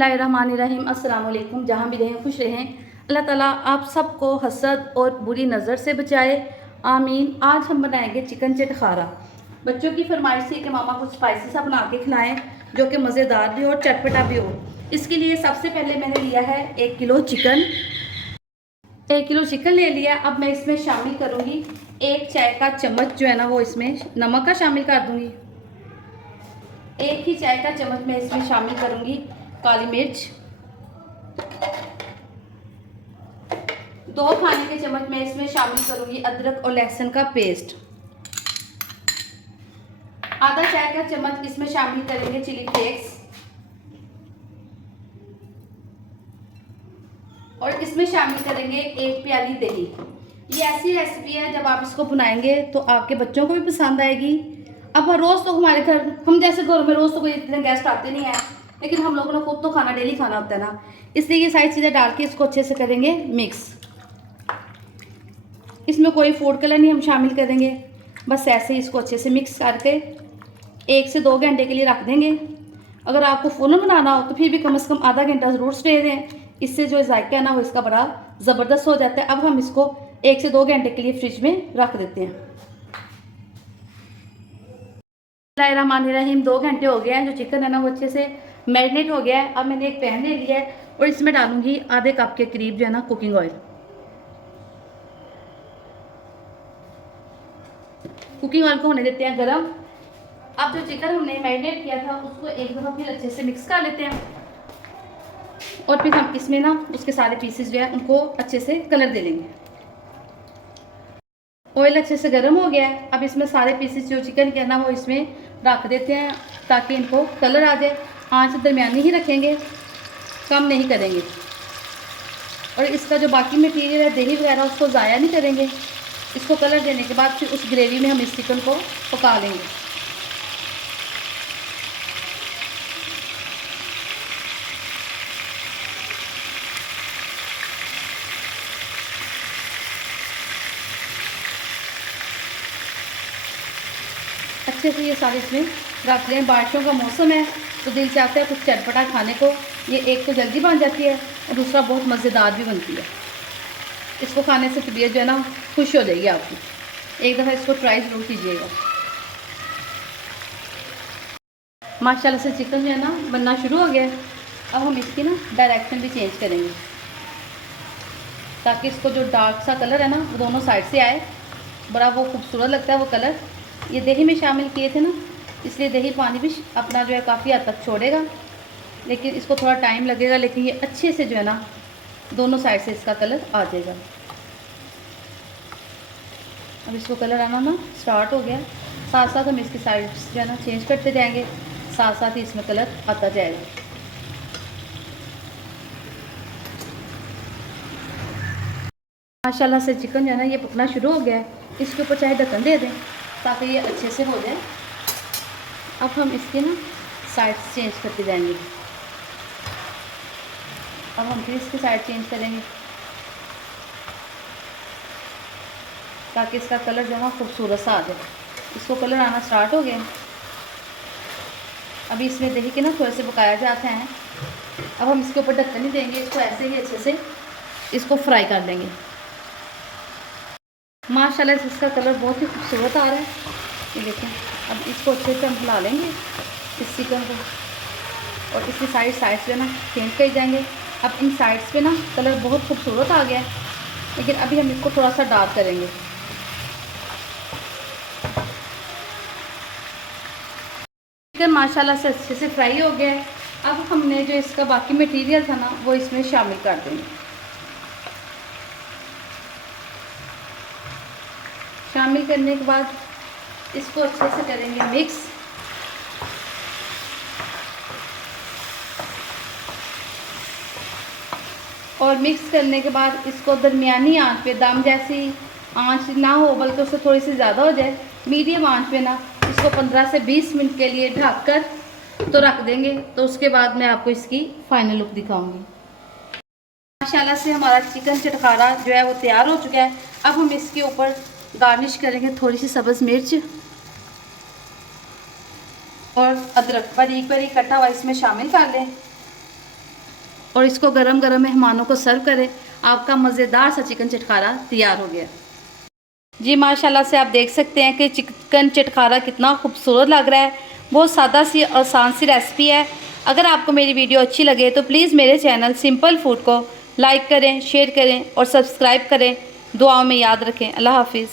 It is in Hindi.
बिस्मिल्लाहिर्रहमानिर्रहीम। अस्सलाम वालेकुम। जहाँ भी रहें खुश रहें। अल्लाह ताला आप सबको हसद और बुरी नज़र से बचाए, आमीन। आज हम बनाएंगे चिकन चटखारा। बच्चों की फरमाइश थी कि मामा कुछ स्पाइसी सा बना के खिलाएं जो कि मज़ेदार भी हो और चटपटा भी हो। इसके लिए सबसे पहले मैंने लिया है 1 किलो चिकन। 1 किलो चिकन ले लिया। अब मैं इसमें शामिल करूँगी 1 चाय का चम्मच जो है ना वो इसमें नमक का शामिल कर दूँगी। 1 ही चाय का चम्मच मैं इसमें शामिल करूँगी काली मिर्च। 2 खाने के चम्मच मैं इसमें शामिल करूँगी अदरक और लहसुन का पेस्ट। आधा चाय का चम्मच इसमें शामिल करेंगे चिली फ्लेक्स। और इसमें शामिल करेंगे 1 प्याली दही। ये ऐसी रेसिपी है जब आप इसको बनाएंगे तो आपके बच्चों को भी पसंद आएगी। अब रोज़ तो हमारे घर, हम जैसे घर में रोज़ तो कोई इतने गेस्ट आते नहीं हैं, लेकिन हम लोगों ने खुद तो खाना डेली खाना होता है ना, इसलिए ये सारी चीज़ें डाल के इसको अच्छे से करेंगे मिक्स। इसमें कोई फूड कलर नहीं हम शामिल करेंगे, बस ऐसे ही इसको अच्छे से मिक्स करके 1 से 2 घंटे के लिए रख देंगे। अगर आपको फ़ौरन बनाना हो तो फिर भी कम से कम आधा घंटा ज़रूर स्टे दें, इससे जो जायका है ना वो इसका बड़ा ज़बरदस्त हो जाता है। अब हम इसको 1 से 2 घंटे के लिए फ्रिज में रख देते हैं। बिस्मिल्लाहिर्रहमानिर्रहीम। 2 घंटे हो गए हैं, जो चिकन है ना वो अच्छे से मैरिनेट हो गया है। अब मैंने एक पैन ले लिया है और इसमें डालूंगी आधे कप के करीब जो है ना कुकिंग ऑयल। कुकिंग ऑयल को होने देते हैं गरम। अब जो चिकन हमने मैरिनेट किया था उसको एक दफ़ा फिर अच्छे से मिक्स कर लेते हैं और फिर हम इसमें ना उसके सारे पीसेस जो है उनको अच्छे से कलर दे देंगे। ऑयल अच्छे से गर्म हो गया है। अब इसमें सारे पीसेस जो चिकन के ना वो इसमें रख देते हैं ताकि इनको कलर आ जाए। आंच दरमियानी ही रखेंगे, कम नहीं करेंगे। और इसका जो बाकी मटीरियल है दही वगैरह उसको ज़ाया नहीं करेंगे। इसको कलर देने के बाद फिर उस ग्रेवी में हम इस चिकन को पका लेंगे। अच्छे से ये सारे इसमें रख लें। बारिशों का मौसम है तो दिल चाहता है कुछ चटपटा खाने को। ये एक तो जल्दी बन जाती है और दूसरा बहुत मज़ेदार भी बनती है। इसको खाने से तबीयत जो है ना खुश हो जाएगी आपकी। एक दफ़ा इसको ट्राई ज़रूर कीजिएगा। माशाल्लाह से चिकन जो है ना बनना शुरू हो गया है। अब हम इसकी ना डायरेक्शन भी चेंज करेंगे ताकि इसको जो डार्क सा कलर है ना वो दोनों साइड से आए। बड़ा वो खूबसूरत लगता है वो कलर। ये दही में शामिल किए थे ना, इसलिए दही पानी भी अपना जो है काफ़ी हद तक छोड़ेगा, लेकिन इसको थोड़ा टाइम लगेगा। लेकिन ये अच्छे से जो है ना दोनों साइड से इसका कलर आ जाएगा। अब इसको कलर आना ना स्टार्ट हो गया। साथ साथ हम इसकी साइड जो है ना चेंज करते जाएंगे, साथ साथ ही इसमें कलर आता जाएगा। माशाल्लाह से चिकन जो है ना ये पकना शुरू हो गया है। इसके ऊपर चाहे ढक्कन दे दें ताकि ये अच्छे से हो जाए। अब हम इसके ना साइड चेंज करते जाएंगे। अब हम फिर इसकी साइड चेंज करेंगे ताकि इसका कलर जो है ना खूबसूरत सा आ जाए। इसको कलर आना स्टार्ट हो गया। अभी इसमें दही के ना थोड़े से पकाया जाते हैं। अब हम इसके ऊपर ढक्कन नहीं देंगे, इसको ऐसे ही अच्छे से इसको फ्राई कर लेंगे। माशाल्लाह से इसका कलर बहुत ही खूबसूरत आ रहा है, ये देखें। अब इसको अच्छे से हम हिला लेंगे इस चिकन को और इसकी साइड्स पे ना चेंज कर जाएंगे। अब इन साइड्स पे ना कलर बहुत खूबसूरत आ गया है, लेकिन अभी हम इसको थोड़ा सा डार्क करेंगे। चिकन माशाल्लाह से अच्छे से फ्राई हो गया है। अब हमने जो इसका बाकी मटेरियल था ना वो इसमें शामिल कर देंगे। शामिल करने के बाद इसको अच्छे से करेंगे मिक्स। और मिक्स करने के बाद इसको दरमियानी आंच पे, दम जैसी आंच ना हो बल्कि उससे थोड़ी सी ज़्यादा हो जाए, मीडियम आंच पे ना इसको 15 से 20 मिनट के लिए ढक कर तो रख देंगे। तो उसके बाद मैं आपको इसकी फाइनल लुक दिखाऊंगी। माशाल्लाह से हमारा चिकन चटखारा जो है वो तैयार हो चुका है। अब हम इसके ऊपर गार्निश करेंगे थोड़ी सी सब्ज़ मिर्च और अदरक बारीक बारीक कटा हुआ इसमें शामिल कर लें। और इसको गरम गरम मेहमानों को सर्व करें। आपका मज़ेदार सा चिकन चटखारा तैयार हो गया। जी माशाल्लाह से आप देख सकते हैं कि चिकन चटखारा कितना खूबसूरत लग रहा है। बहुत सादा सी आसान सी रेसिपी है। अगर आपको मेरी वीडियो अच्छी लगे तो प्लीज़ मेरे चैनल सिंपल फूड को लाइक करें, शेयर करें और सब्सक्राइब करें। दुआओं में याद रखें। अल्लाह हाफिज़।